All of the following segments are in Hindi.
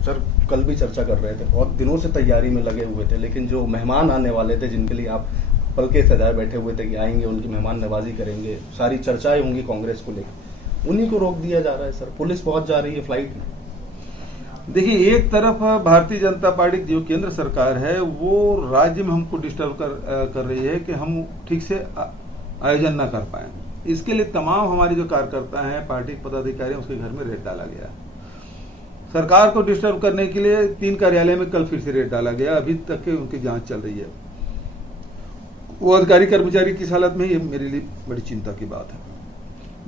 सर कल भी चर्चा कर रहे थे, बहुत दिनों से तैयारी में लगे हुए थे, लेकिन जो मेहमान आने वाले थे जिनके लिए आप पल के सजाए बैठे हुए थे कि आएंगे, उनकी मेहमान नवाजी करेंगे, सारी चर्चाएं होंगी कांग्रेस को लेकर, उन्हीं को रोक दिया जा रहा है सर। पुलिस पहुंच जा रही है फ्लाइट में। देखिए, एक तरफ भारतीय जनता पार्टी की जो केंद्र सरकार है वो राज्य में हमको डिस्टर्ब कर रही है कि हम ठीक से आयोजन ना कर पाए। इसके लिए तमाम हमारे जो कार्यकर्ता हैं, पार्टी के पदाधिकारी हैं, उसके घर में रेड डाला गया। सरकार को डिस्टर्ब करने के लिए 3 कार्यालय में कल फिर से रेड डाला गया। अभी तक के उनकी जांच चल रही है। वो अधिकारी कर्मचारी किस हालत में, ये मेरे लिए बड़ी चिंता की बात है।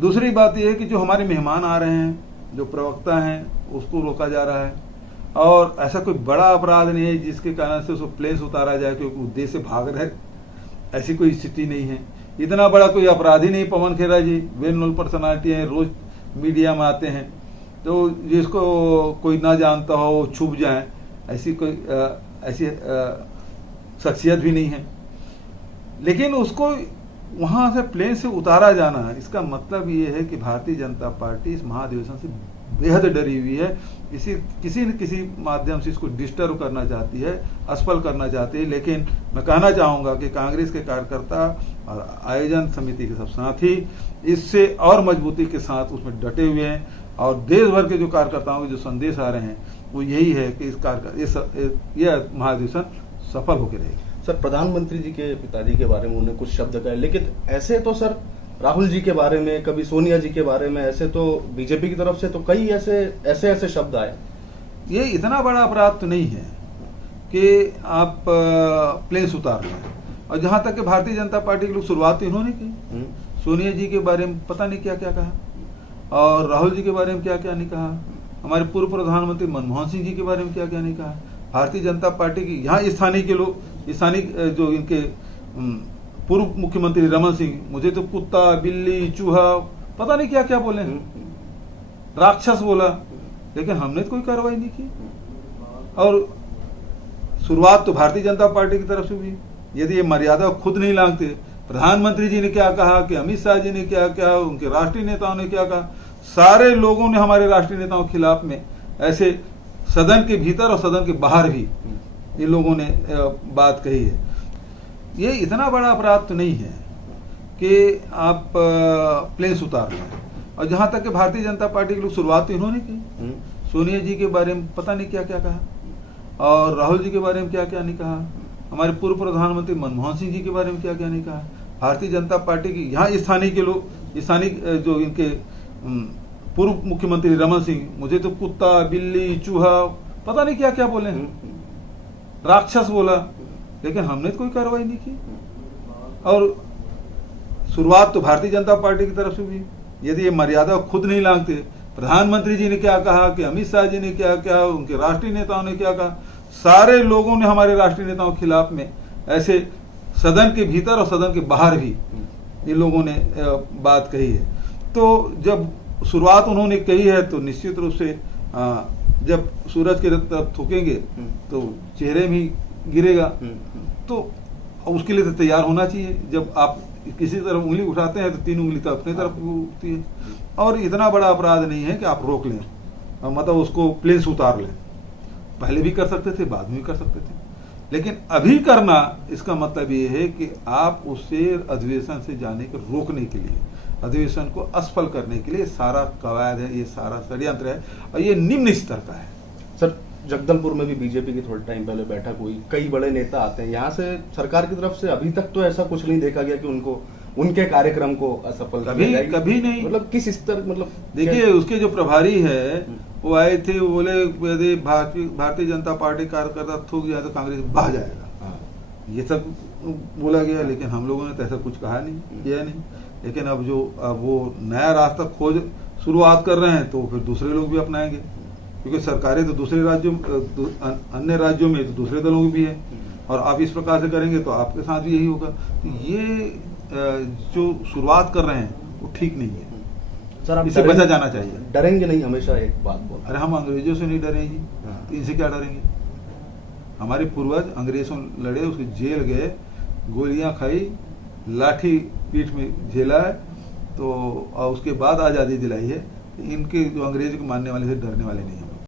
दूसरी बात यह है कि जो हमारे मेहमान आ रहे हैं, जो प्रवक्ता हैं, उसको रोका जा रहा है। और ऐसा कोई बड़ा अपराध नहीं है जिसके कारण से उसको प्लेन से उतारा जाए क्योंकि उद्देश्य से भाग रहे, ऐसी कोई स्थिति नहीं है। इतना बड़ा कोई अपराधी नहीं पवन खेरा जी, वेल नोन पर्सनालिटी है, रोज मीडिया में आते हैं, तो जिसको कोई ना जानता हो छुप जाए, ऐसी कोई ऐसी शख्सियत भी नहीं है। लेकिन उसको वहां से प्लेन से उतारा जाना, इसका मतलब ये है कि भारतीय जनता पार्टी इस महाधिवेशन से बेहद डरी हुई है। किसी न किसी माध्यम से इसको डिस्टर्ब करना चाहती है, असफल करना चाहती है। लेकिन मैं कहना चाहूंगा कि कांग्रेस के कार्यकर्ता और आयोजन समिति के सब साथी इससे और मजबूती के साथ उसमें डटे हुए हैं। और देश भर के जो कार्यकर्ताओं के जो संदेश आ रहे हैं वो यही है कि यह महाधिवेशन सफल होकर रहेगी। सर प्रधानमंत्री जी के पिताजी के बारे में उन्होंने कुछ शब्द कहे, लेकिन ऐसे तो सर राहुल जी के बारे में, कभी सोनिया जी के बारे में, ऐसे तो बीजेपी की तरफ से तो कई ऐसे शब्द आए। ये इतना बड़ा अपराध तो नहीं है कि आप प्लेन से उतार लें। और जहां तक कि भारतीय जनता पार्टी के लोग शुरुआत तो इन्होंने की, सोनिया जी के बारे में पता नहीं क्या क्या कहा, और राहुल जी के बारे में क्या क्या नहीं कहा, हमारे पूर्व प्रधानमंत्री मनमोहन सिंह जी के बारे में क्या क्या नहीं कहा। भारतीय जनता पार्टी की यहाँ स्थानीय के लोग, स्थानीय जो इनके पूर्व मुख्यमंत्री रमन सिंह, मुझे तो कुत्ता, बिल्ली, चूहा, पता नहीं क्या क्या बोले, राक्षस बोला, लेकिन हमने तो कोई कार्रवाई नहीं की। और शुरुआत तो भारतीय जनता पार्टी की तरफ से हुई। यदि ये मर्यादा खुद नहीं लांघते, प्रधानमंत्री जी ने क्या कहा, कि अमित शाह जी ने क्या क्या, उनके राष्ट्रीय नेताओं ने क्या कहा, सारे लोगों ने हमारे राष्ट्रीय नेताओं के खिलाफ में ऐसे सदन के भीतर और सदन के बाहर भी इन लोगों ने बात कही है। ये इतना बड़ा अपराध तो नहीं है कि आप प्लेन से उतार लें। और जहां तक कि भारतीय जनता पार्टी के लोग शुरुआत तो इन्होंने की, सोनिया जी के बारे में पता नहीं क्या क्या कहा, और राहुल जी के बारे में क्या क्या नहीं कहा, हमारे पूर्व प्रधानमंत्री मनमोहन सिंह जी के बारे में क्या क्या नहीं कहा। भारतीय जनता पार्टी की यहाँ स्थानीय के लोग, स्थानीय जो इनके पूर्व मुख्यमंत्री रमन सिंह, मुझे तो कुत्ता, बिल्ली, चूहा, पता नहीं क्या क्या बोले, राक्षस बोला, लेकिन हमने तो कोई कार्रवाई नहीं की। और शुरुआत तो भारतीय जनता पार्टी की तरफ से हुई। यदि ये मर्यादा खुद नहीं लांघते, प्रधानमंत्री जी ने क्या कहा, कि अमित शाह जी ने क्या क्या, उनके राष्ट्रीय नेताओं ने क्या कहा, सारे लोगों ने हमारे राष्ट्रीय नेताओं के खिलाफ में ऐसे सदन के भीतर और सदन के बाहर भी इन लोगों ने बात कही है। तो जब शुरुआत उन्होंने कही है तो निश्चित रूप से जब सूरज की तरफ थूकेंगे तो चेहरे में गिरेगा, तो उसके लिए तो तैयार होना चाहिए। जब आप किसी तरफ उंगली उठाते हैं तो 3 उंगली तो अपनी तरफ उठती है। और इतना बड़ा अपराध नहीं है कि आप रोक लें, मतलब उसको प्लेन से उतार लें। पहले भी कर सकते थे, बाद में भी कर सकते थे, लेकिन अभी करना, इसका मतलब ये है कि आप उसे अधिवेशन से जाने को रोकने के लिए, अधिवेशन को असफल करने के लिए सारा कवायद है, ये सारा षड्यंत्र है, और ये निम्न स्तर का है। सर जगदलपुर में भी बीजेपी की थोड़े टाइम पहले बैठक हुई, कई बड़े नेता आते हैं यहाँ से, सरकार की तरफ से अभी तक तो ऐसा कुछ नहीं देखा गया कि उनको उनके कार्यक्रम को असफल कभी नहीं। मतलब किस स्तर, मतलब देखिए, उसके जो प्रभारी है वो आए थे, वो बोले यदि भारतीय जनता पार्टी कार्यकर्ता थूक गया तो कांग्रेस बह जाएगा, ये सब बोला गया। लेकिन हम लोगों ने तो ऐसा कुछ कहा नहीं, किया नहीं। लेकिन अब वो नया रास्ता खोज शुरुआत कर रहे हैं, तो फिर दूसरे लोग भी अपनाएंगे, क्योंकि सरकारें तो दूसरे राज्यों, अन्य राज्यों में तो दूसरे दलों की भी है, और आप इस प्रकार से करेंगे तो आपके साथ भी यही होगा। तो ये जो शुरुआत कर रहे हैं वो ठीक नहीं है। सर आप इससे बचा जाना चाहिए। डरेंगे नहीं, हमेशा एक बात बोल। अरे हम अंग्रेजों से नहीं डरे जी, तो इनसे क्या डरेंगे? हमारे पूर्वज अंग्रेजों लड़े, उसके जेल गए, गोलियां खाई, लाठी पीठ में झेला है, तो और उसके बाद आज़ादी दिलाई है। इनके जो अंग्रेज को मानने वाले से डरने वाले नहीं है।